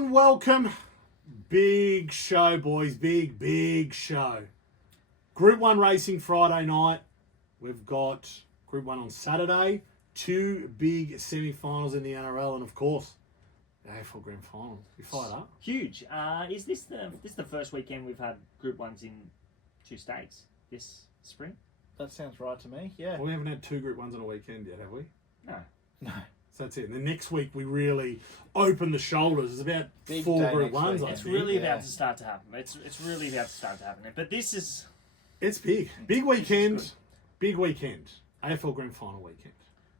and welcome. Big show, boys. Big show. Group 1 racing Friday night. We've got Group 1 on Saturday. 2 big semi-finals in the NRL, and of course, the AFL Grand Final. You fired up? Huge. Is this the first weekend we've had Group 1s in 2 states this spring? That sounds right to me, yeah. Well, we haven't had 2 Group 1s on a weekend yet, have we? No. So that's it. And the next week we really open the shoulders. There's about Big 4 day Group next 1s. week. I It's think. really about to start to happen. It's really about to start to happen. But this is... It's big. Big weekend. Big weekend. AFL Grand Final weekend.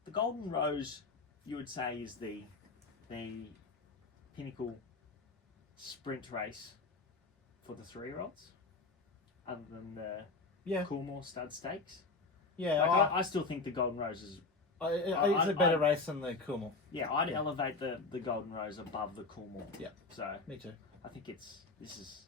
The Golden Rose, you would say, is the pinnacle sprint race for the 3-year-olds, other than the Coolmore Stud Stakes. Yeah, Like, I still think the Golden Rose is... it's a better race than the Coolmore. Yeah, I'd elevate the Golden Rose above the Coolmore. Yeah. So Me too. I think this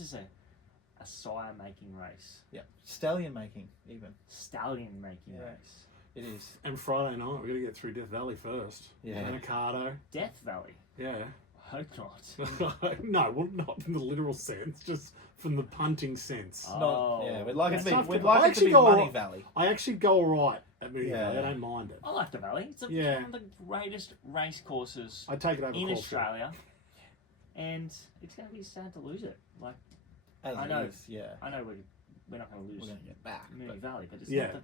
is a sire making race. Yeah. Stallion making, even. Stallion making Yeah. race. It is. And Friday night, we've got to get through Death Valley first. Yeah. Manikato. Death Valley. Yeah. I hope not. No, well, not in the literal sense, just from the punting sense. Oh. Yeah, we'd like it That's to be, tough we'd to- like I it to be actually go Money alright. Valley. I actually go all right at Mooney Yeah. Valley. I don't mind it. I like the Valley. It's one of the greatest race courses I take it over in Caulfield. Australia, and it's going to be sad to lose it. Like As I it know. is, yeah. I know we're not going to We're lose going to get back. Mooney but- Valley, but it's Yeah. not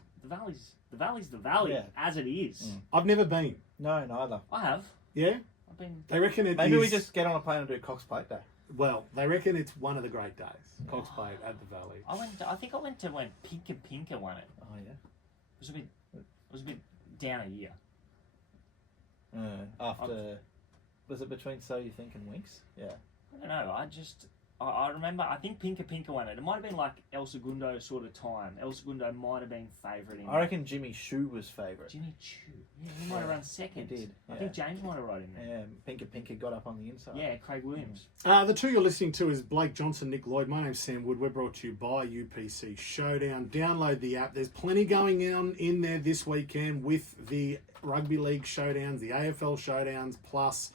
the Valley's the Valley Yeah. as it is. Mm. I've never been. No, neither. I have. Yeah? I've been. They reckon it Maybe is- we just get on a plane and do Cox Plate Day. Well, they reckon it's one of the great days. Cox Plate at the Valley. I think I went to when Pinker won it. Oh, yeah. It was a bit down a year. After... Was it between So You Think and Winks? Yeah. I don't know. I remember. I think Pinker won it. It might have been like El Segundo sort of time. El Segundo might have been favourite. I reckon Jimmy Shue was favourite. Jimmy Chu. Yeah, he might have run second. He did, I yeah. think James might have rode him there. Yeah, Pinker got up on the inside. Yeah, Craig Williams. The 2 you're listening to is Blake Johnson, Nick Lloyd. My name's Sam Wood. We're brought to you by UPC Showdown. Download the app. There's plenty going on in there this weekend with the Rugby League Showdowns, the AFL Showdowns, plus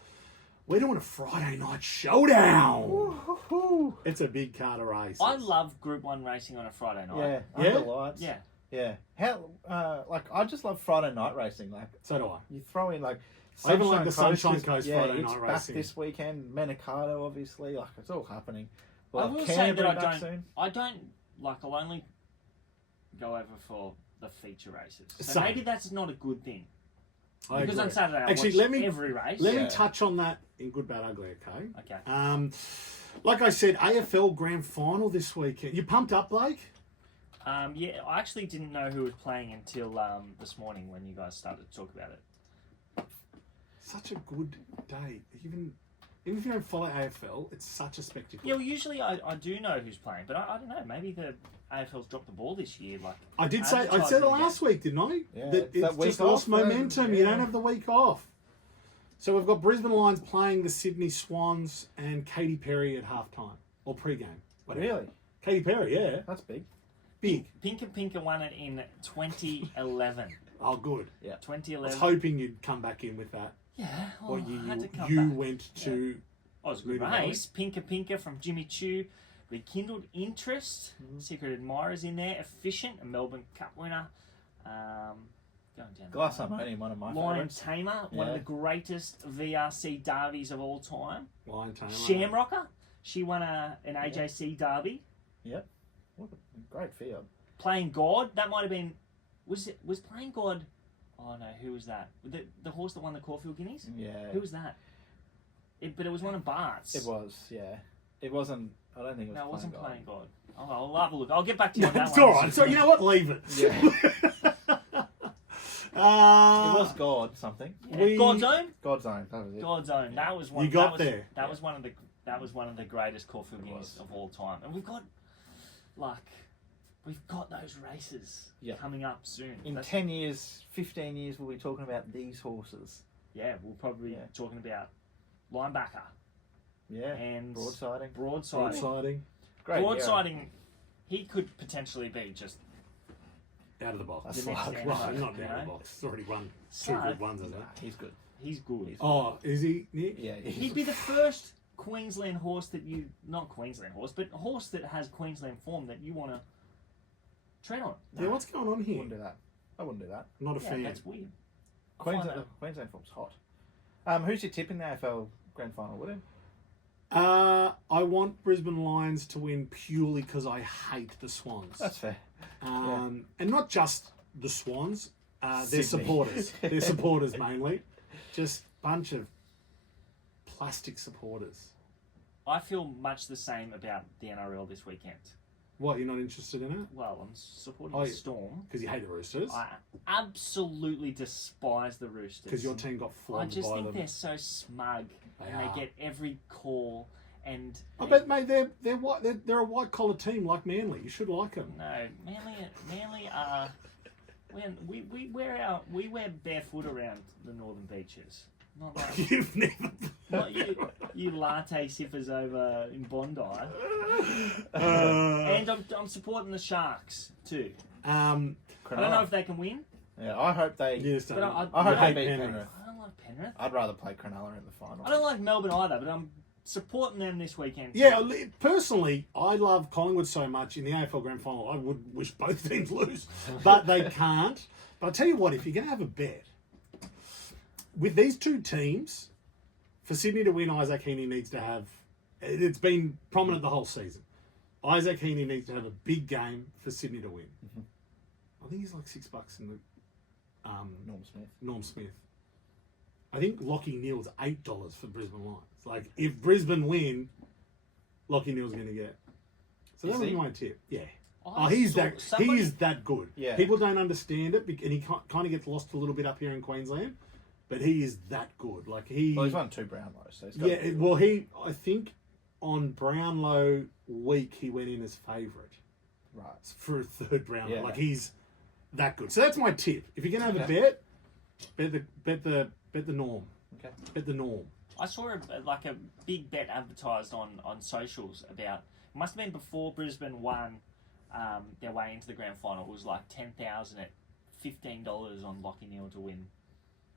we're doing a Friday night showdown. Woo-hoo-hoo. It's a big card of races. I love Group 1 racing on a Friday night. Yeah, Yeah? under lights. Yeah. Yeah. How, I just love Friday night racing. Like, So do I. you throw in, like, I even like the Sunshine Sunshine is- Coast yeah, Friday it's night back racing. this weekend. Manikato, obviously. Like, it's all happening. I We'll will have say Canterbury that back soon. I'll only go over for the feature races. So Same. maybe that's not a good thing. I Because agree. on Saturday I Actually, watch every race. Let Yeah. me touch on that in Good, Bad, Ugly, okay? Okay. Like I said, AFL Grand Final this weekend. You pumped up, Blake? Yeah, I actually didn't know who was playing until this morning when you guys started to talk about it. Such a good day. Even if you don't follow AFL, it's such a spectacle. Yeah, well, usually I do know who's playing, but I don't know. Maybe the AFL's dropped the ball this year. Like I said it advertising last week, didn't I? Yeah, that it's that it's week just lost off, momentum. yeah. You don't have the week off. So we've got Brisbane Lions playing the Sydney Swans and Katy Perry at halftime or pre-game. Whatever. Really? Katy Perry, yeah. That's big. Big. Pinker won it in 2011. Oh, good. Yeah. I was 2011. hoping you'd come back in with that. Yeah, Or well, I had to come you back. went to... Oh, it was a good Mooney Valley. race. Pinker from Jimmy Chu. Rekindled interest. Secret Admirers in there. Efficient. A Melbourne Cup winner. Going down. Glass Harmonium, one of my Lion favourites. Tamer. One of Yeah. the greatest VRC derbies of all time. Lion Tamer. Shamrocker. She won an AJC derby. Yep. What a great field. Playing God. That might have been... Was Playing God... Oh, no. Who was that? The horse that won the Caulfield Guineas? Yeah. Who was that? But it was one of Bart's. It was, yeah. It wasn't, I don't think it was No, it wasn't God. Playing God. Oh, I'll have a look. I'll get back to you on that It's one. all right. So you know what? Leave it. Yeah. It was God something. Yeah. God's Own? God's Own, that was it. God's Own. That was one. You got that was, there. That was one of the greatest Caulfield It Guineas was. of all time. And we've got those races Yeah. coming up soon. In That's- 10 years, 15 years, we'll be talking about these horses. yeah, we'll probably be Yeah. talking about linebacker Yeah. and Broadsiding. broadsiding. Broadsiding. Great. Broadsiding, he could potentially be just Out of the box. That's The next like, game. Right, not You down the know? box. It's already won 2 So- good ones, hasn't it? He's good. He's good. Oh, is he, Nick? Yeah. He'd be the first Queensland horse that you, not Queensland horse, but a horse that has Queensland form that you want to tread on. Yeah, what's going on I here? wouldn't do that. I wouldn't do that. I'm not a Yeah, fan. that's weird. I find Queensland form's hot. Who's your tip in the AFL Grand Final, would it? I want Brisbane Lions to win purely because I hate the Swans. That's fair. And not just the Swans, their Sydney. supporters. Their supporters mainly. Just bunch of plastic supporters. I feel much the same about the NRL this weekend. What, you're not interested in it? Well, I'm supporting Oh, the Storm. Because you hate the Roosters? I absolutely despise the Roosters. Because your team got I flogged just by think them. they're so smug They and are. they get every call. And I bet, mate, they're white. They're a white collar team like Manly. You should like them. no, Manly are. When we wear barefoot around the northern beaches. Not like You've never. not you latte sippers over in Bondi. Uh, And I'm supporting the Sharks too. I don't know if they can win. Yeah, I hope they. you just don't. But I hope hate they beat Penrith. Penrith. I don't like Penrith. I'd rather play Cronulla in the final. I don't like Melbourne either, but I'm supporting them this weekend. too. Yeah, personally, I love Collingwood so much in the AFL Grand Final. I would wish both teams lose, but they can't. But I'll tell you what, if you're going to have a bet, with these two teams, for Sydney to win, Isaac Heaney needs to have... It's been prominent the whole season. Isaac Heaney needs to have a big game for Sydney to win. I think he's like $6 in the... Norm Smith. I think Lachie Neal's $8 for Brisbane Lions. Like, if Brisbane win, Lachie Neal's going to get it. So that Is would be he? my tip. Yeah. I He saw somebody- is that good. Yeah. People don't understand it, and he kind of gets lost a little bit up here in Queensland, but he is that good. Like he. Well, he's won 2 Brownlows, so he's got Yeah. Well, I think on Brownlow week he went in as favourite right. for a third Brownlow. Yeah. Like he's that good. So that's my tip. If you're gonna have Okay. a bet the norm. Okay. Bet the norm. I saw a big bet advertised on socials about. It must have been before Brisbane won their way into the grand final. It was like 10,000 at $15 on Lachie Neal to win.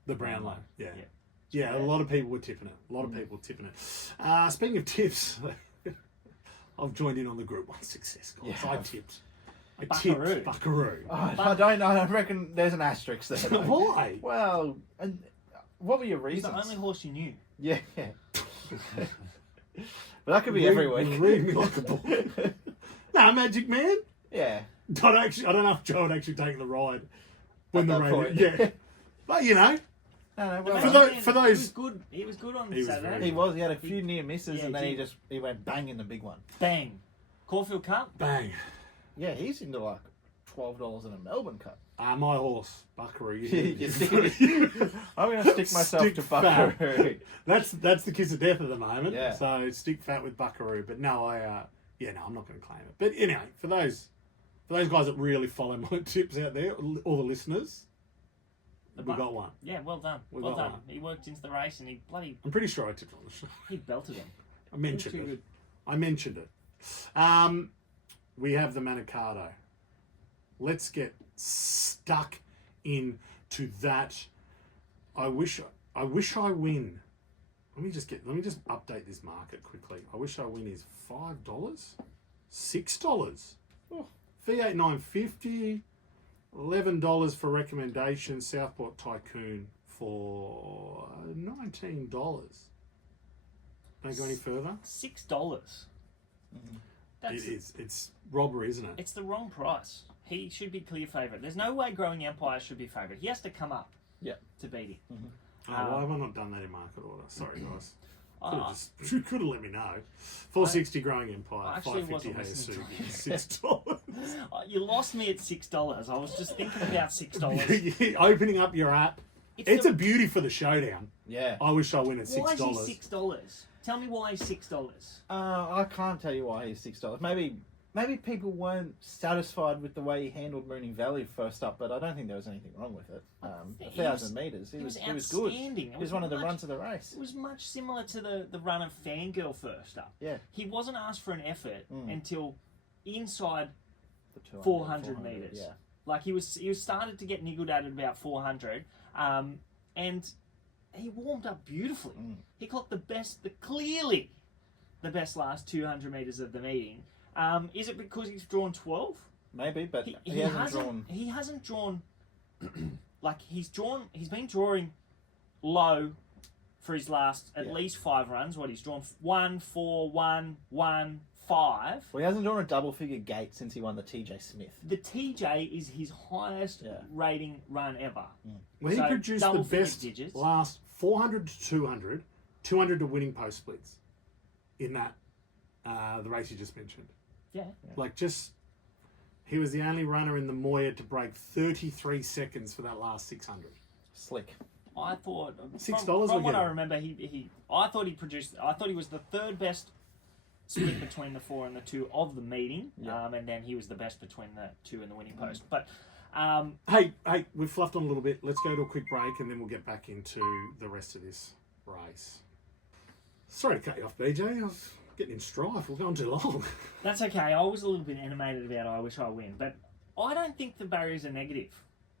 The Brownlow. Yeah. Yeah. Yeah, a lot of people were tipping it. A lot of people were tipping it. Speaking of tips, I've joined in on the Group 1 success, guys. Yeah. I tipped Buckaroo. Buckaroo. I reckon there's an asterisk there. though. Why? Well, and what were your He's reasons? the only horse you knew. Yeah. But that could be every week. Read me like a book. Nah, Magic Man. Yeah. I don't know if Joe had actually taken the ride when At the that rain. point. Yeah. But, you know, No, The well, For Magic those- Man, he was good. He was good on He was Saturday. very he was. He had a few near misses, Yeah, and then he he went bang in the big one. Bang. Caulfield Cup. bang. Yeah, he's into like $12 in a Melbourne Cup. My horse, Buckaroo. You're sticking- I'm going to stick myself Stick to fat. Buckaroo. That's the kiss of death at the moment. Yeah. So stick fat with Buckaroo. But no, I'm not going to claim it. But anyway, for those guys that really follow my tips out there, all the listeners, we got one. Yeah, well done. We Well got done. one. He worked into the race and he I'm pretty sure I tipped on the show. he belted him. I mentioned Too it. good. I mentioned it. We have the Manicato. Let's get stuck into that. I wish I win. Let me just update this market quickly. I wish I win is $5, $6. V8 950, $11 for recommendation. Southport Tycoon for $19. Don't go any further. $6. That's It is. It's robbery, isn't it? It's the wrong price. He should be clear favourite. There's no way Growing Empire should be favourite. He has to come up Yeah. to beat him. Why have I not done that in market order? Sorry, guys. Oh, You could have let me know. 460 Growing Empire, I actually 550 wasn't ASU, listening $6. you lost me at $6. I was just thinking about $6. Opening up your app. It's a beauty for the showdown. Yeah. I wish I win at Why $6. is he $6? Tell me why he's $6. I can't tell you why he's $6. Maybe people weren't satisfied with the way he handled Mooney Valley first up, but I don't think there was anything wrong with it. 1,000 metres, he was good. outstanding. He was one of the runs of the race. It was much similar to the run of Fangirl first up. Yeah. He wasn't asked for an effort until inside For 200, 400 metres. Yeah. Like he was started to get niggled at about 400, and he warmed up beautifully. He clocked clearly the best last 200 metres of the meeting. Is it because he's drawn 12? Maybe, but He hasn't drawn like he's been drawing low for his last at least 5 runs. What he's drawn 1, 4, 1, 1, 5. Well, he hasn't drawn a double-figure gate since he won the TJ Smith. The TJ is his highest rating run ever. Well, he produced the best digits. last 400 to 200, 200 to winning post splits in that the race you just mentioned. Yeah. Like he was the only runner in the Moya to break 33 seconds for that last 600. Slick. I thought $6 from what I remember, I thought he was the third best split between the 4 and the 2 of the meeting, and then he was the best between the 2 and the winning post. But hey, we've fluffed on a little bit. Let's go to a quick break, and then we'll get back into the rest of this race. Sorry to cut you off, BJ. I was getting in strife. We're going too long. That's okay. I was a little bit animated about I wish I win, but I don't think the barriers are negative.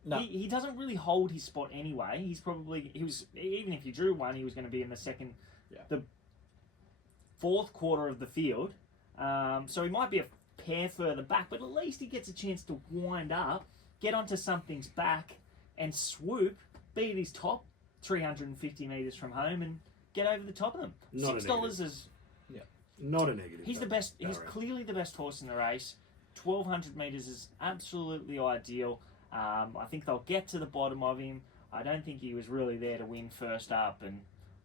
No. He doesn't really hold his spot anyway. Even if he drew one, he was going to be in the fourth quarter of the field. So he might be a pair further back, but at least he gets a chance to wind up, get onto something's back, and swoop, be at his top, 350 metres from home, and get over the top of them. $6 is not a negative. He's the best. He's clearly the best horse in the race. 1,200 metres is absolutely ideal. I think they'll get to the bottom of him. I don't think he was really there to win first up, and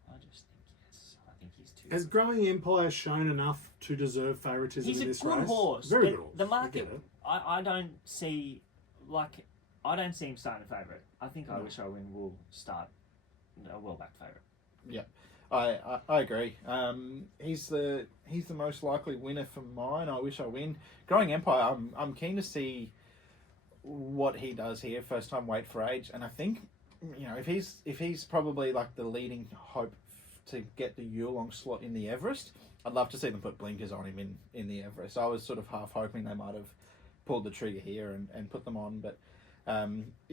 I think he's too. Has Growing Empire shown enough to deserve favouritism in this race? He's a good horse. Very good horse. The market, I don't see him starting favourite. I think I Wish I Win will start a well-backed favourite. Yeah, I agree. He's the most likely winner for mine. I Wish I Win. Growing Empire, I'm keen to see what he does here. First time weight for age, and I think if he's probably like the leading hope to get the Yulong slot in the Everest, I'd love to see them put blinkers on him in the Everest. I was sort of half hoping they might have pulled the trigger here and put them on, but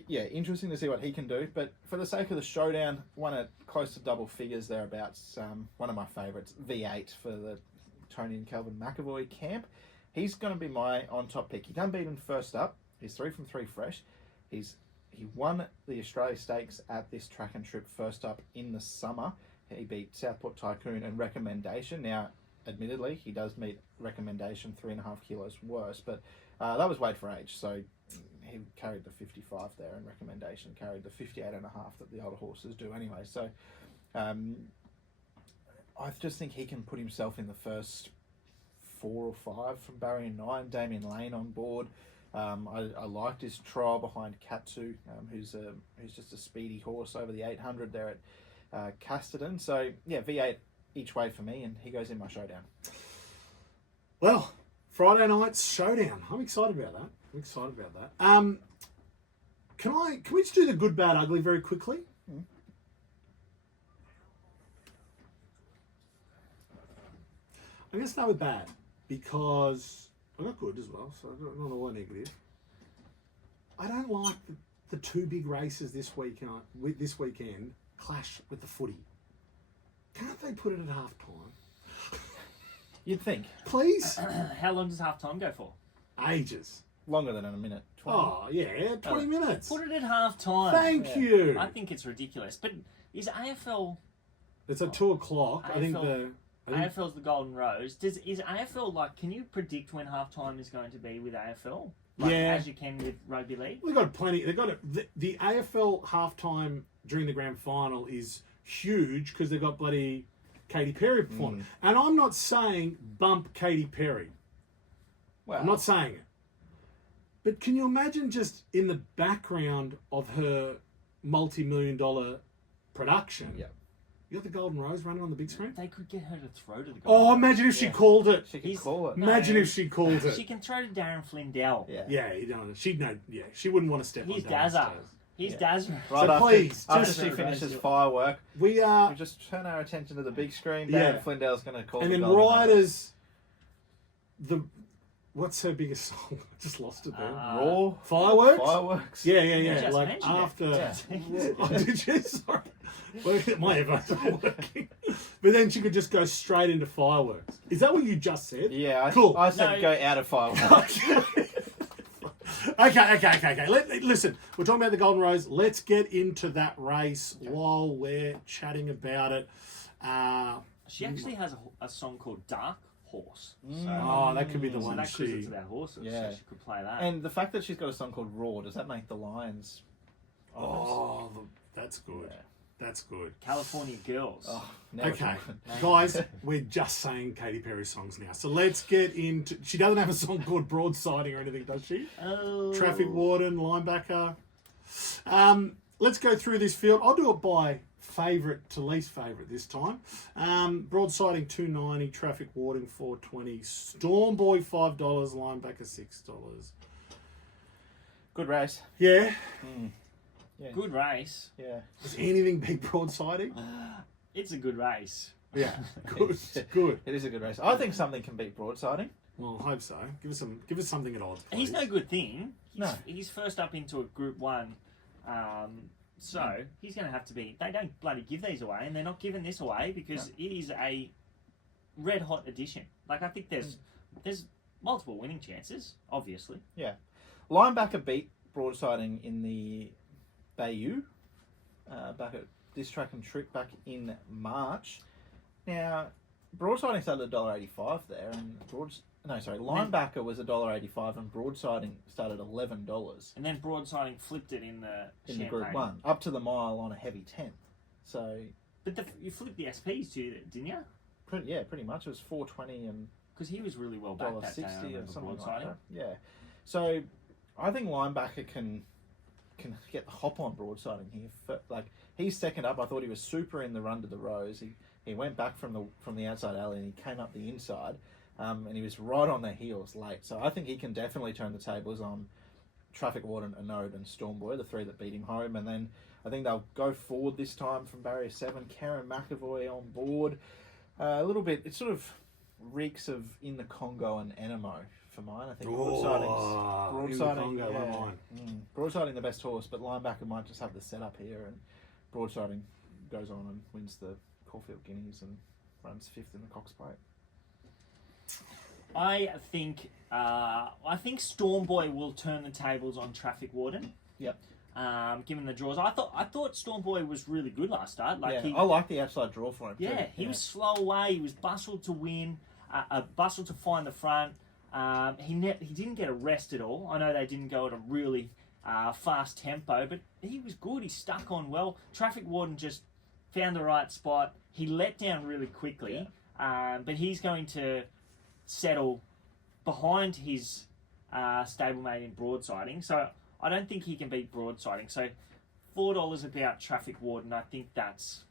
interesting to see what he can do. But for the sake of the showdown, one at close to double figures thereabouts, one of my favourites, V8 for the Tony and Calvin McAvoy camp. He's going to be my on-top pick. He done beat him first up. He's 3 from 3 fresh. He won the Australia Stakes at this track and trip first up in the summer. He beat Southport Tycoon and Recommendation. Now, admittedly, he does meet Recommendation 3.5 kilos worse, but that was weight for age, so he carried the 55 there, and Recommendation carried the 58.5 that the older horses do anyway. So I just think he can put himself in the first 4 or 5 from Barrier 9. Damien Lane on board. I liked his trial behind Katsu, who's just a speedy horse over the 800 there at Casterton. So yeah, V8 each way for me, and he goes in my showdown. Well, Friday night's showdown. I'm excited about that. Can we just do the good, bad, ugly very quickly? I'm going to start with bad because I got good as well, so not all negative. I don't like the 2 big races this weekend clash with the footy. Can't they put it at half time? You'd think. Please? How long does half time go for? Ages. Longer than a minute. 20. Oh, yeah, 20 minutes. Put it at half time. Thank you. I think it's ridiculous. But is AFL... It's at 2 o'clock. AFL's the Golden Rose. Is AFL like? Can you predict when halftime is going to be with AFL? As you can with rugby league. They've got plenty. They've got the AFL halftime during the grand final is huge because they've got bloody Katy Perry performing. And I'm not saying bump Katy Perry. Well, I'm not saying it. But can you imagine just in the background of her multi-million-dollar production? Yeah. You got the Golden Rose running on the big screen? They could get her to throw to the Golden Rose. Imagine if she called it. She could call it. Imagine if she called it. She can throw to Darren Flindell. Yeah. She wouldn't want to step He's on Darren's Dazza. toes. He's Dazza. Right, So please, after just she finishes firework, we just turn our attention to the big screen. Darren Flindell's going to call and the then Golden right Rose. as What's her biggest song? I just lost it there. Raw Fireworks? Fireworks. Yeah. just Like mentioned it. after. Yeah. Oh, did you? Sorry. Well, my headphones aren't working. But then she could just go straight into fireworks. Is that what you just said? Yeah. Cool. I said No. go out of fireworks. Okay. Listen, we're talking about the Golden Rose. Let's get into that race while we're chatting about it. She actually has a song called Dark Horse. So, Oh, that could be the so one that because she... it's about horses, Yeah. so she could play that. And the fact that she's got a song called Raw, does that make the Lions? Oh, that's good. Yeah. That's good. California Girls. Oh, never Okay, mind. guys, we're just saying Katy Perry songs now. So let's get into... She doesn't have a song called Broadsiding or anything, does she? Oh. Traffic warden, linebacker. Let's go through this field. I'll do it by favourite to least favourite this time. Broadsiding $2.90, traffic warden $4.20, Storm Boy $5, linebacker $6. Good race. Yeah. Yeah. Good race. Yeah. Does anything beat broadsiding? It's a good race. Yeah. Good. Good. It is a good race. I think something can beat broadsiding. Well, I hope so. Give us something at odds, please. He's no good thing. No. He's first up into a Group 1. So he's going to have to be... They don't bloody give these away, and they're not giving this away because it is a red-hot addition. Like, I think there's multiple winning chances, obviously. Yeah. Linebacker beat broadsiding in the Bayou back at this track and trick back in March. Now, broadsiding started at $1.85 there, and linebacker was $1.85, and broadsiding started $11 And then broadsiding flipped it in the in the Champagne. Group 1, up to the mile on a heavy 10th. So, But you flipped the SPs too, didn't you? pretty much. It was $4.20 and Because he was really well back that day. I $1.60 or remember something like broadsiding. that. Yeah. So, I think linebacker can get the hop on broadsiding here. Like, he's second up. I thought he was super in the run to the Rose. He went back from the outside alley and he came up the inside, and he was right on their heels late. So I think he can definitely turn the tables on Traffic Warden, Anode, and Stormboy, the three that beat him home. And then I think they'll go forward this time from Barrier 7. Karen McAvoy on board. A little bit, it sort of reeks of In the Congo and Enemo for mine. I think broadsiding the best horse, but linebacker might just have the setup here, and broadsiding goes on and wins the Caulfield Guineas and runs 5th in the Cox Plate. I think Stormboy will turn the tables on Traffic Warden. Yep. Given the draws, I thought Stormboy was really good last start. Like I like the outside draw for him. Yeah, too. he was slow away. He was bustled to win, bustled to find the front. He didn't get a rest at all. I know they didn't go at a really fast tempo, but he was good. He stuck on well. Traffic Warden just found the right spot. He let down really quickly, but he's going to settle behind his stablemate in broadsiding. So I don't think he can beat broadsiding. So $4 about Traffic Warden. I think that's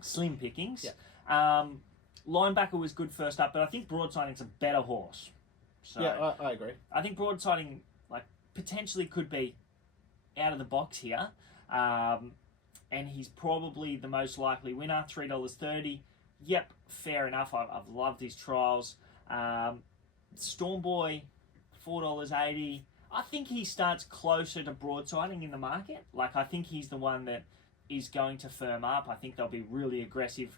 slim pickings. Yeah. Linebacker was good first up, but I think broadsiding's a better horse. So Yeah, I agree. I think broadsiding potentially could be out of the box here. And he's probably the most likely winner, $3.30. Yep, fair enough. I've loved his trials. Stormboy, $4.80. I think he starts closer to broadsiding in the market. Like, I think he's the one that is going to firm up. I think they'll be really aggressive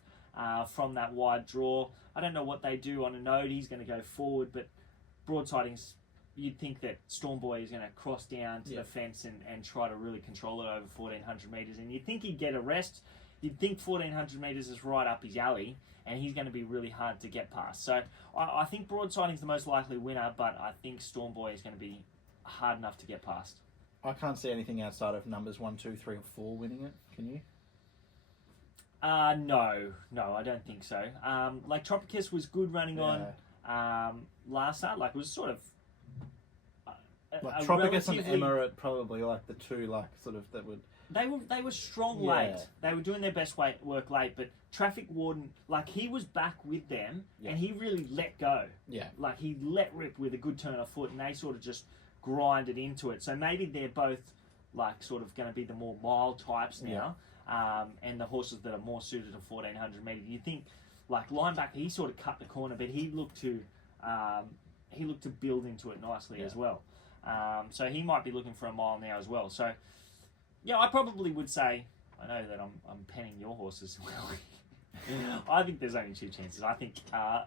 from that wide draw. I don't know what they do on a node. He's going to go forward, but broadsiding's... You'd think that Stormboy is going to cross down to the fence and try to really control it over 1,400 metres. And you'd think he'd get a rest. You'd think 1,400 metres is right up his alley, and he's going to be really hard to get past. So I think broadsiding's the most likely winner, but I think Stormboy is going to be hard enough to get past. I can't see anything outside of numbers 1, 2, 3, or 4 winning it. Can you? No, I don't think so. Tropicus was good running on last start. It was sort of... Tropicus and Emma are probably the two that would... They were strong late. They were doing their best work late, but Traffic Warden, he was back with them, and he really let go. Yeah. He let rip with a good turn of foot, and they sort of just grinded into it. So maybe they're both sort of going to be the more mild types now, and the horses that are more suited to 1,400 metres. You think linebacker, he sort of cut the corner, but he looked to he looked to build into it nicely Yeah. as well. So he might be looking for a mile now as well. So yeah, I probably would say, I know that I'm penning your horses well. I think there's only 2 chances. I think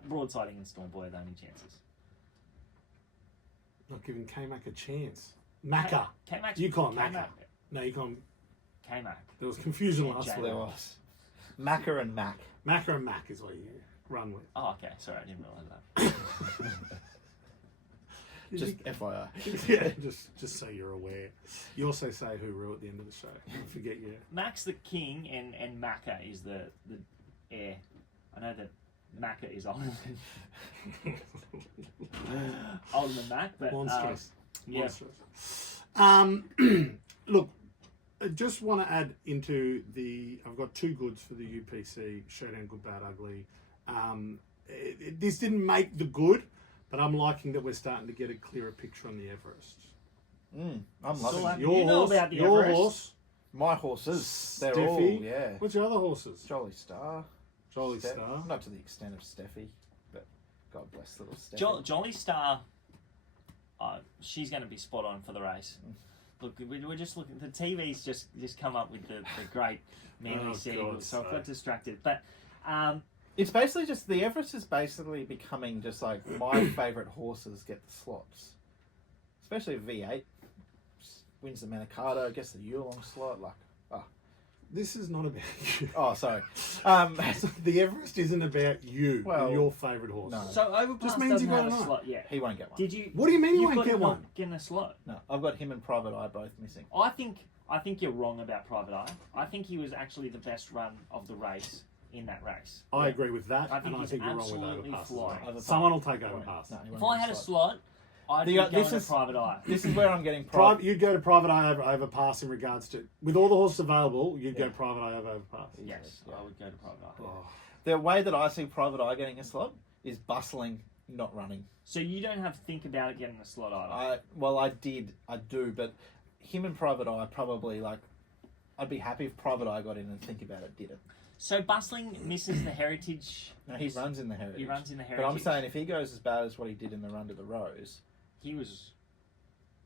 Broadsiding and Stormboy are the only chances. Not giving K-Mac a chance. Macca. K-Mac. You call him Macca. No, you call him... K-Mac. There was confusion Yeah, last J- week. There was. Macca and Mac. Macca and Mac is what you run with. Oh, okay. Sorry, I didn't realise that. Just FYI. Yeah, just so you're aware. You also say hooroo at the end of the show. Don't forget you. Mac's the king, and Macca is the heir. I know that Macca is older than Mac, but Monstrous. yeah. Monstrous. Look, I just want to add into the... I've got 2 goods for the UPC Showdown Good, Bad, Ugly. This didn't make the good, but I'm liking that we're starting to get a clearer picture on the Everest. I'm loving it. You know about the your Everest. horse. My horses, they're Steffi. all, yeah. What's your other horses? Jolly Star. Jolly Star. Not to the extent of Steffi, but God bless little Steffi. Jolly Star, she's going to be spot on for the race. Look, we're just looking. The TV's just come up with the great Manly sequels, so I've got distracted. But It's basically just, the Everest is basically becoming just like my favourite horses get the slots. Especially V8. Wins the Manikato, gets the Yulong slot, like, This is not about you. oh, sorry. The Everest isn't about you Well, and your favourite horse. no. so Overpass Just means doesn't you got have a an eye. slot yet. He won't get one. Did you? What do you mean you you've won't got get him one? not getting a slot. No, I've got him and Private Eye both missing. I think you're wrong about Private Eye. I think he was actually the best run of the race in that race. I agree with that, I think and I he's think you're wrong with absolutely Overpass. as flying. well. Overpass. Someone will take He won't. Overpass. No, he If won't I get had a slot. slot, I'd The- be going this to is- Private Eye. This is where I'm getting You'd go to Private Eye over Overpass in regards to... With all the horses available, you'd go Private Eye over Overpass. Yes, Yeah. I would go to Private Eye. Oh. The way that I see Private Eye getting a slot is bustling, not running. So you don't have to think about it getting a slot either. I do, but him and Private Eye probably, like, I'd be happy if Private Eye got in and think about it, did it. So Bustling misses the Heritage. No, he runs in the Heritage. He runs in the Heritage. But I'm saying if he goes as bad as what he did in the run to the Rose, He was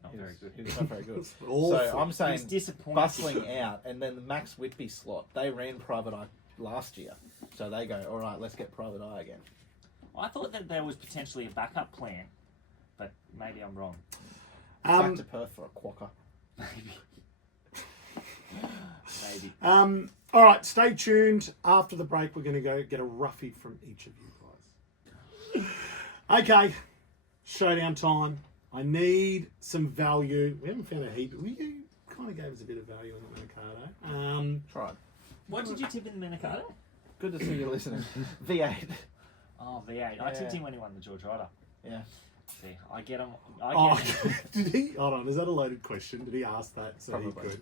not very good. He was not very good. Awful. So I'm He saying was disappointing. bustling out, and then the Max Whitby slot, they ran Private Eye last year. So they go, all right, let's get Private Eye again. I thought that there was potentially a backup plan, but maybe I'm wrong. Back to Perth for a quokka. Maybe. Maybe. All right, stay tuned. After the break, we're going to go get a roughie from each of you guys. Okay, showdown time. I need some value. We haven't found a heap. You kind of gave us a bit of value on the Manikato. Tried. What did you tip in the Manikato? Good to see you listening. V8. Oh, V8. I tipped him when he won the George Ryder. Yeah. See, I get him. Did he? Hold on, is that a loaded question? Did he ask that so Probably. he could?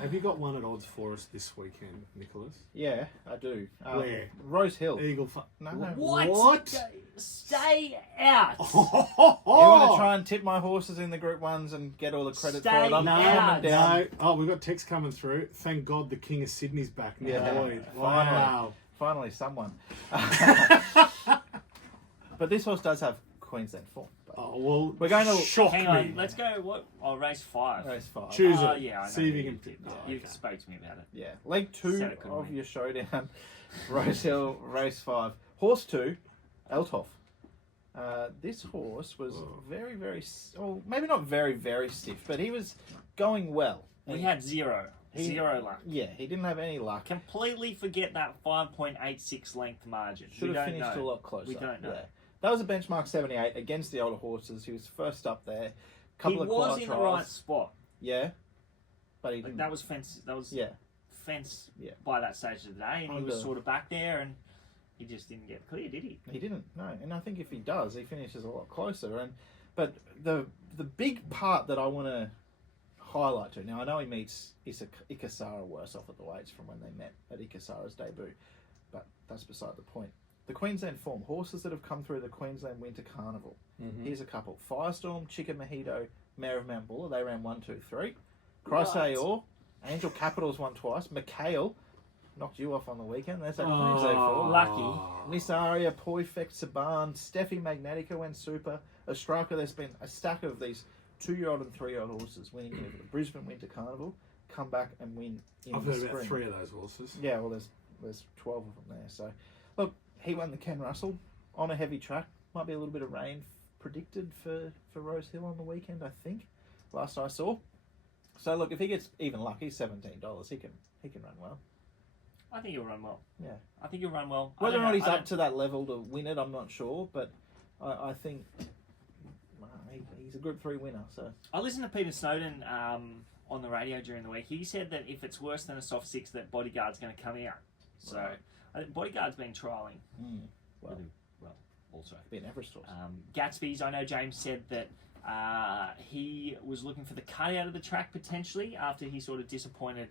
Have you got one at odds for us this weekend, Nicholas? Yeah, I do. Where? Rose Hill. Eagle. No. What? Stay out. You want to try and tip my horses in the Group 1s and get all the credit for Stay it? I'm No, coming down. no. Oh, we've got text coming through. Thank God the King of Sydney's back now. Yeah. Lloyd. Finally. Wow. Finally, someone. But this horse does have Queensland form. But Oh, well, We're going to- shock Hang me. on. Let's go. What? Oh, race 5. race 5. Choose Oh, it. yeah, I know. See if you you can. did. Oh, You okay. spoke to me about it. Yeah. Leg 2 Said it couldn't of win. your showdown. Rose Hill, race 5. Horse 2, Eltoff. This horse was very, very... Well, maybe not very, very stiff, but he was going well. We had zero luck. Yeah, he didn't have any luck. Completely forget that 5.86 length margin. Should we have don't finished know. a lot closer. We don't know. Yeah. That was a benchmark 78 against the older horses. He was first up there. He was in the right spot. Yeah, but he Like, didn't. that was fence. That was Yeah, fence Yeah. by that stage of the day, and he was Under- sort of back there, and he just didn't get clear, did he? he didn't. No, and I think if he does, he finishes a lot closer. But the big part that I want to highlight to now, I know he meets Ikasara worse off at the weights from when they met at Ikasara's debut, but that's beside the point. The Queensland form, horses that have come through the Queensland Winter Carnival. Mm-hmm. Here's a couple. Firestorm, Chica Mojito, Mare of Mount Buller. They ran 1, 2, 3. Chrysaor, Angel Capitals won twice. McHale knocked you off on the weekend. There's that Queensland form. Lucky. Miss Aria, Poifect, Saban, Steffi Magnetica went super. Ostraka, there's been a stack of these 2-year-old and 3-year-old horses winning over the Brisbane Winter Carnival, come back and win in I've the heard spring. about 3 of those horses. Yeah, well, there's 12 of them there. So, look, he won the Ken Russell on a heavy track. Might be a little bit of rain predicted for Rose Hill on the weekend, I think. Last I saw. So look, if he gets even lucky, $17, he can run well. I think he'll run well. Yeah, I think he'll run well. whether or not he's up to that level to win it, I'm not sure, but I think he's a Group 3 winner. So I listened to Peter Snowden on the radio during the week. He said that if it's worse than a soft 6, that Bodyguard's going to come out. So Right. I think Bodyguard's been trialling. Well, Really well, also. be an Everest horse. Gatsby's, I know James said that he was looking for the cut out of the track potentially after he sort of disappointed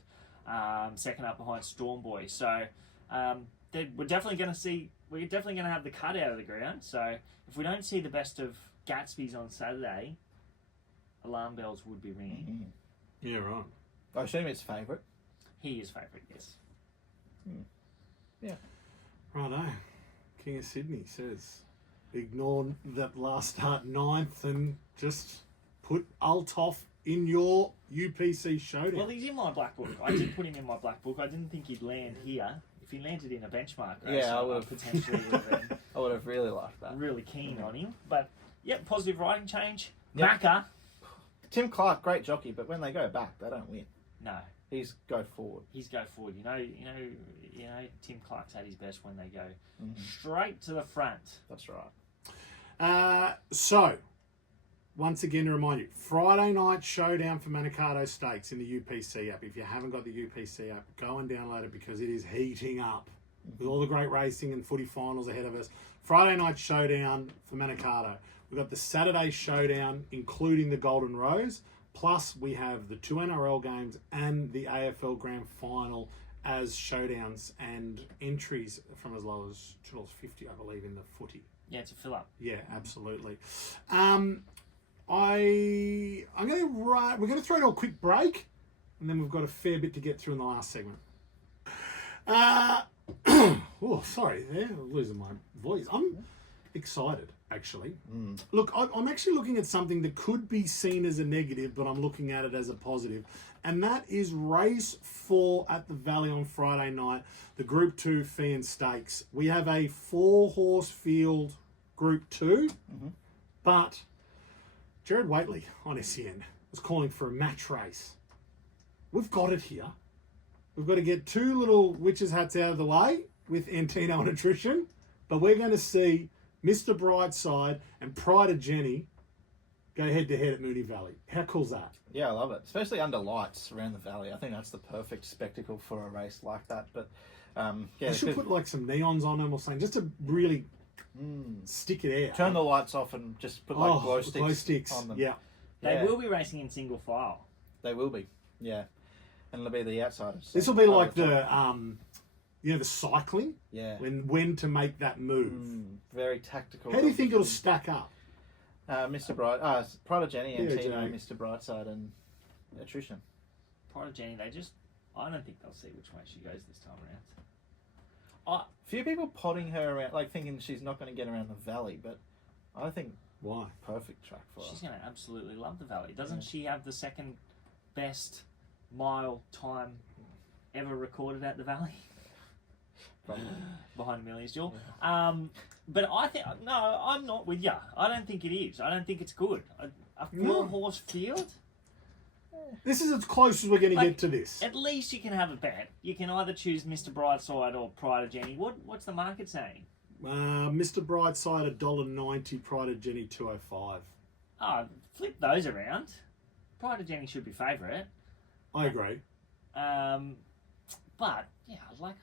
second up behind Storm Boy. So we're definitely going to have the cut out of the ground. So if we don't see the best of Gatsby's on Saturday, alarm bells would be ringing. Yeah, right. I assume it's favourite. He is favourite, yes. Yeah. Righto. King of Sydney says, ignore that last start 9th and just put Althoff in your UPC Showdown. Well, he's in my black book. I did put him in my black book. I didn't think he'd land here. If he landed in a benchmark race, Yeah, I I would've. potentially would have been I would have really liked that. really keen on him. But, yep, positive riding change. Yep. Macca, Tim Clark, great jockey, but when they go back, they don't win. no. He's go forward. He's go forward. You know. Tim Clark's at his best when they go straight to the front. That's right. So, once again to remind you, Friday night showdown for Manikato Stakes in the UPC app. If you haven't got the UPC app, go and download it because it is heating up with all the great racing and footy finals ahead of us. Friday night showdown for Manikato. We've got the Saturday showdown, including the Golden Rose. Plus, we have the 2 NRL games and the AFL Grand Final as showdowns and entries from as low as $2.50, I believe, in the footy. Yeah, to fill up. Yeah, absolutely. We're going to throw to a quick break, and then we've got a fair bit to get through in the last segment. Oh, sorry, there, I'm losing my voice. I'm excited, actually. Look, I'm actually looking at something that could be seen as a negative, but I'm looking at it as a positive. And that is race 4 at the Valley on Friday night, the Group 2 Fee and Stakes. We have a 4-horse field Group 2, but Jared Waitley on SEN was calling for a match race. We've got it here. We've got to get 2 little witches' hats out of the way with Antino and Attrition, but we're going to see Mr. Brightside and Pride of Jenny go head-to-head at Moonee Valley. How cool's that? Yeah, I love it, especially under lights around the valley. I think that's the perfect spectacle for a race like that. But yeah, They should put like some neons on them or something, just to really stick it out. turn the lights off and just put like glow sticks on them. Yeah. They will be racing in single file. They will be. Yeah, and it'll be the outsiders. This will be like top. the cycling, Yeah. when to make that move. Very tactical. How do you think it'll stack up? Mr. Pride of Jenny and Yeah, Tino, Jenny. Mr. Brightside and Attrition. Pride of Jenny, I don't think they'll see which way she goes this time around. Few people potting her around, like thinking she's not going to get around the valley, but I think Why? perfect track for her. She's going to absolutely love the Valley. Doesn't she have the second best mile time ever recorded at the Valley? Probably. Behind Amelia's Jewel. But I think, no, I'm not with you. I don't think it is. I don't think it's good. A 4-horse field? This is as close as we're going to Like, get to this. At least you can have a bet. You can either choose Mr. Brightside or Pride of Jenny. What's the market saying? Mr. Brightside $1.90, Pride of Jenny $2.05. Oh, flip those around. Pride of Jenny should be favourite. I agree. But yeah, like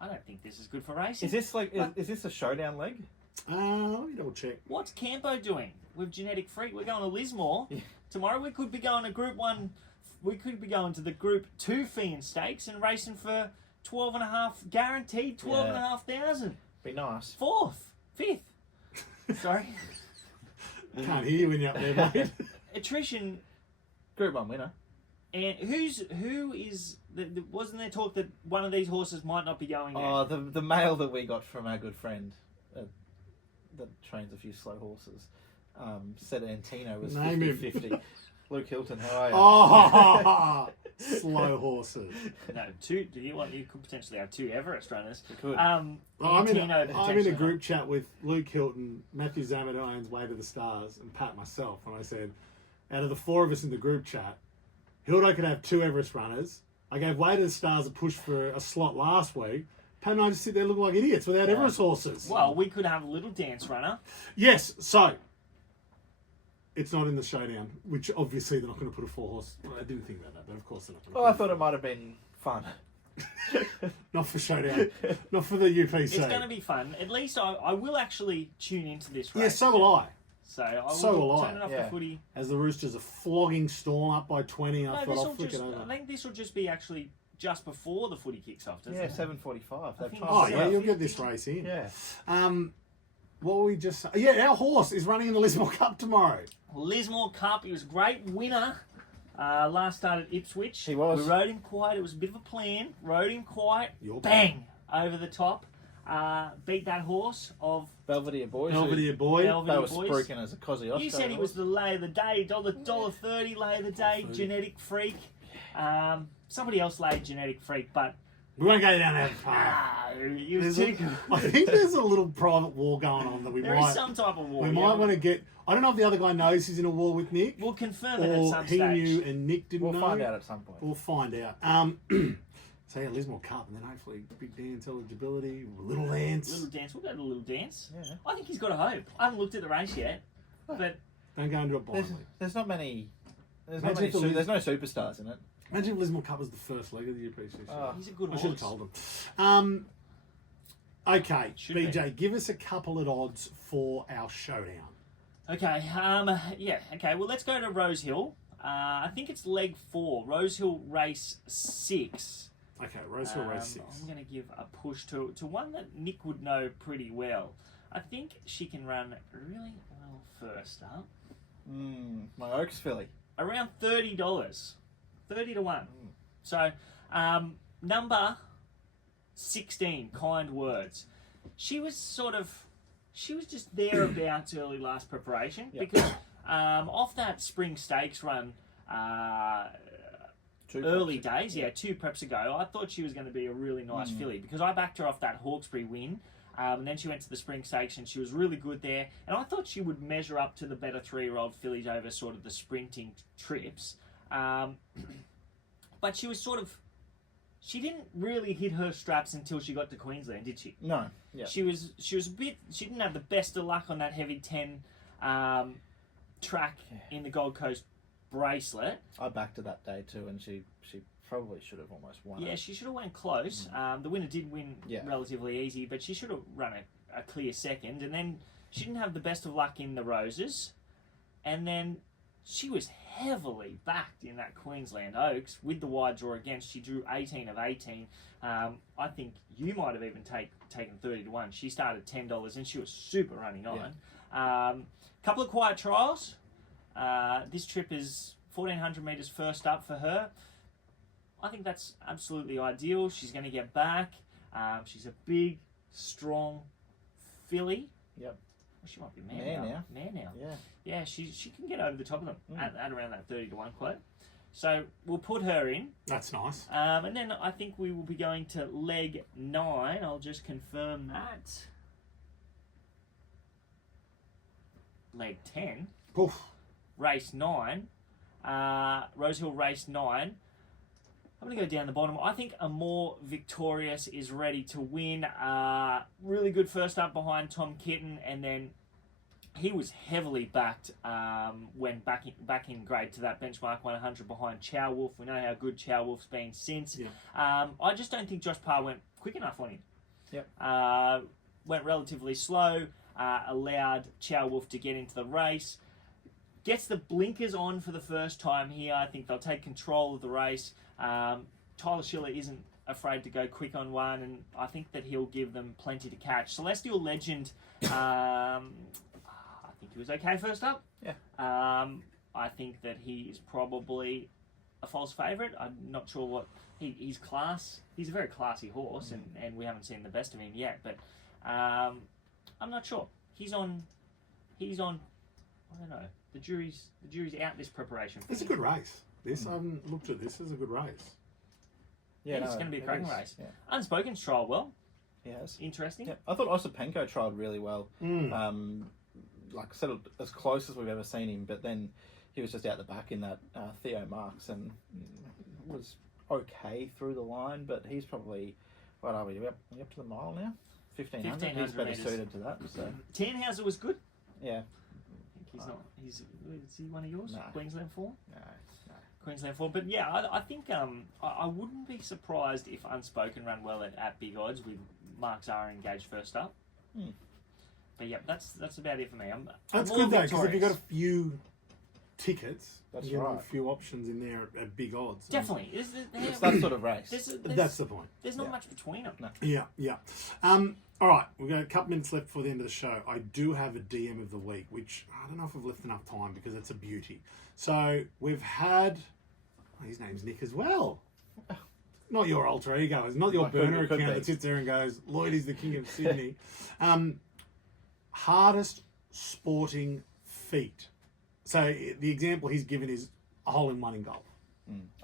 I don't think this is good for racing. Is this like is this a showdown leg? Let me double check. What's Campo doing with Genetic Freak? We're going to Lismore tomorrow. We could be going to Group 1. We could be going to the Group 2 Fee and Stakes and racing for 12.5 guaranteed 12,500. Be nice. 4th, 5th. Sorry, Can't hear you when you're up there, mate. attrition. Group 1 winner. And who is? Wasn't there talk that one of these horses might not be going there? Oh, the mail that we got from our good friend that trains a few slow horses said Antino was Name him. 50-50. Luke Hilton, how are you? Oh, slow horses. No, two. Do you want? You could potentially have two Everest runners. We could. I'm in Antino a potentially. group chat with Luke Hilton, Matthew Zammit, who owns Way to the Stars, and Pat myself, and I said, out of the four of us in the group chat, Hildo could have two Everest runners. I gave Way to the Stars a push for a slot last week. Pat and I just sit there looking like idiots without Everest horses. Well, we could have a little dance runner. Yes, so it's not in the showdown, which obviously they're not going to put a four-horse. Well, I didn't think about that, but of course they're not going to. Oh, I thought it might have been fun. Not for showdown, not for the UPC. It's going to be fun. At least I will actually tune into this race. Yeah, so will I. So I So will I. turn it off Yeah. the footy. As the Roosters are flogging Storm up by 20, I No, thought this I'll will flick just. it over. I think this will just be actually just before the footy kicks off, doesn't Yeah, it? 7:45. I They've think timed Oh it yeah, well. you'll get this race in. Yeah. What were we just saying? Yeah, our horse is running in the Lismore Cup tomorrow. Lismore Cup. He was a great winner. Last start at Ipswich. He was. We rode him quiet. It was a bit of a plan. Rode him quiet. Your Bang! Over the top. Beat that horse of Belvedere Boys. Belvedere boy. They Belvedere were Boys. spruiking as a Cosy You said he was the lay of the day. $1.30 lay of the day. $1.30. Genetic freak. Somebody else laid genetic freak, but We won't go down that path. he was too good. I think there's a little private war going on that we There is might. some type of war. We yeah. might want to get. I don't know if the other guy knows he's in a war with Nick, We'll confirm it at or some he stage. knew and Nick didn't We'll know. find out at some point. We'll find out. So yeah, Lismore Cup, and then hopefully Big Dance eligibility, Little Lance. Little dance. We'll go to a little dance. Yeah. I think he's got a hope. I haven't looked at the race yet, but Don't go into it blindly. There's not many. There's Imagine if the- there's no superstars in it. Imagine if Lismore Cup was the first leg of the UPC. Oh. he's a good I horse. should have told him. Okay, Should BJ, be. give us a couple of odds for our showdown. Okay, yeah, okay. Well, let's go to Rose Hill. I think it's leg 4. Rose Hill race 6. Okay, Rose Hill race 6. I'm going to give a push to one that Nick would know pretty well. I think she can run really well first up. My Oaks filly. Around $30. 30 to 1. So, number 16, Kind Words. She was just thereabouts early last preparation Yep. because off that spring stakes run early days, 2 preps ago, I thought she was going to be a really nice filly because I backed her off that Hawkesbury win. And then she went to the spring stakes and she was really good there. And I thought she would measure up to the better 3-year-old fillies over sort of the sprinting trips. But she was she didn't really hit her straps until she got to Queensland, did she? No. Yeah. She didn't have the best of luck on that heavy 10 track in the Gold Coast bracelet. I backed her that day too, and she probably should have almost won. Yeah, it. she should have went close. The winner did win relatively easy, but she should have run a clear second. And then she didn't have the best of luck in the Roses. And then she was heavily backed in that Queensland Oaks with the wide draw against. She drew 18 of 18. I think you might have even taken 30 to 1. She started $10 and she was super running on. Couple of quiet trials. This trip is 1,400 metres first up for her. I think that's absolutely ideal. She's going to get back. She's a big, strong filly. Yep. Well, she might be Mare now. Mare now. Yeah. Yeah, she can get over the top of them at around that 30 to 1 quote. So we'll put her in. That's nice. And then I think we will be going to leg 9. I'll just confirm that. Leg 10. Oof. Race 9. Rose Hill race 9. I'm going to go down the bottom. I think Amore Victorious is ready to win. Really good first up behind Tom Kitten, and then he was heavily backed when back in grade to that benchmark 100 behind Chow Wolf. We know how good Chow Wolf's been since. Yeah. I just don't think Josh Parr went quick enough on him. Yep. Went relatively slow, allowed Chow Wolf to get into the race. Gets the blinkers on for the first time here. I think they'll take control of the race. Tyler Schiller isn't afraid to go quick on one, and I think that he'll give them plenty to catch. Celestial Legend, I think he was okay first up. Yeah. I think that he is probably a false favourite. I'm not sure what his class. He's a very classy horse, and we haven't seen the best of him yet. But I'm not sure. He's on. I don't know. The jury's out this preparation. It's a good race. This I haven't looked at this as a good race. Yeah, it's going to be a cracking race. Yeah. Unspoken's trialled well. Yes. Interesting. Yeah. I thought Osipenko trialled really well. Like I said, as close as we've ever seen him, but then he was just out the back in that Theo Marks and was okay through the line, but he's probably, what are we up to the mile now? 1,500. He's better suited to that. So Tannhauser was good. Yeah. He's not. Is he one of yours? No. Queensland form? No. Queensland form. But yeah, I think I wouldn't be surprised if Unspoken run well at big odds with Mark Zahra engaged first up. But yeah, that's about it for me. That's good though, because if you've got a few tickets, that's you right. have a few options in there at big odds. Definitely. It's that sort of race. That's the point. There's not much between them. No. Yeah. All right, we've got a couple minutes left before the end of the show. I do have a DM of the week, which I don't know if we've left enough time because it's a beauty. So we've had, his name's Nick as well. Not your alter ego. It's not your burner account that sits there and goes, Lloyd is the king of Sydney. Hardest sporting feat. So the example he's given is a hole-in-one in golf.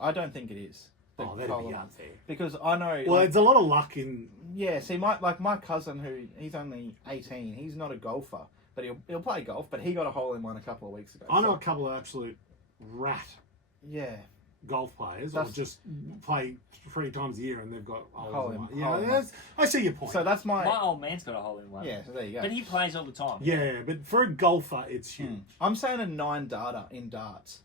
I don't think it is. That'd be up there. Because I know... Well, it's a lot of luck in... Yeah, see, my cousin, he's only 18, he's not a golfer, but he'll play golf, but he got a hole-in-one a couple of weeks ago. I know a couple of absolute rat golf players, or just play 3 times a year and they've got a hole-in-one. Yeah, I see your point. So that's my old man's got a hole-in-one. Yeah, so there you go. But he plays all the time. Yeah, but for a golfer, it's huge. I'm saying a 9 data in darts.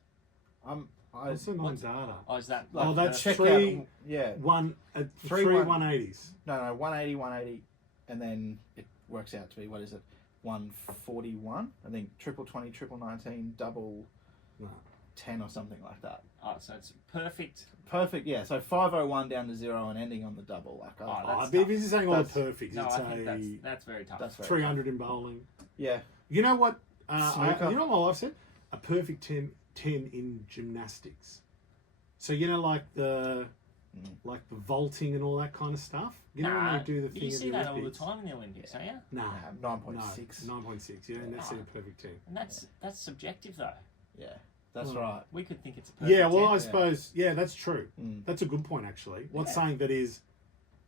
What's a 9 data? Oh, is that... Like that's check three out, 180s. No, 180, and then it works out to be, what is it, 141? I think triple 20, triple 19, double 10 or something like that. Oh, so it's perfect. Perfect, yeah. So 501 down to 0 and ending on the double. Like, if he's saying all the perfects, no, it's I think that's very tough. That's very 300 in bowling. Yeah. You know what? You know what my wife said? A perfect 10 in gymnastics. So you know, like the vaulting and all that kind of stuff. You know when they do the thing. You see in the that Olympics? all the time in the Olympics, don't you? Nah, 9.6. 9.6. Yeah, and that's a perfect 10. And that's subjective though. Yeah, that's right. We could think it's a perfect 10. I suppose. Yeah, that's true. That's a good point actually. What's saying that is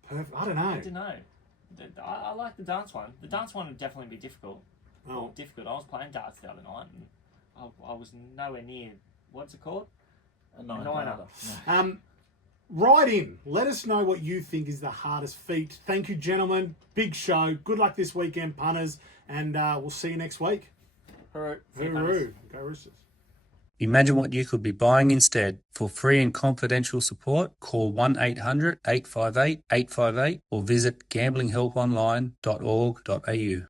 perfect? I don't know. I like the dance one. The dance one would definitely be difficult. Oh. Well, difficult. I was playing darts the other night and I was nowhere near. What's it called? A niner. Write in. Let us know what you think is the hardest feat. Thank you, gentlemen. Big show. Good luck this weekend, punters. And we'll see you next week. Hooroo. Hooroo. Go Roosters. Imagine what you could be buying instead. For free and confidential support, call 1-800-858-858 or visit gamblinghelponline.org.au.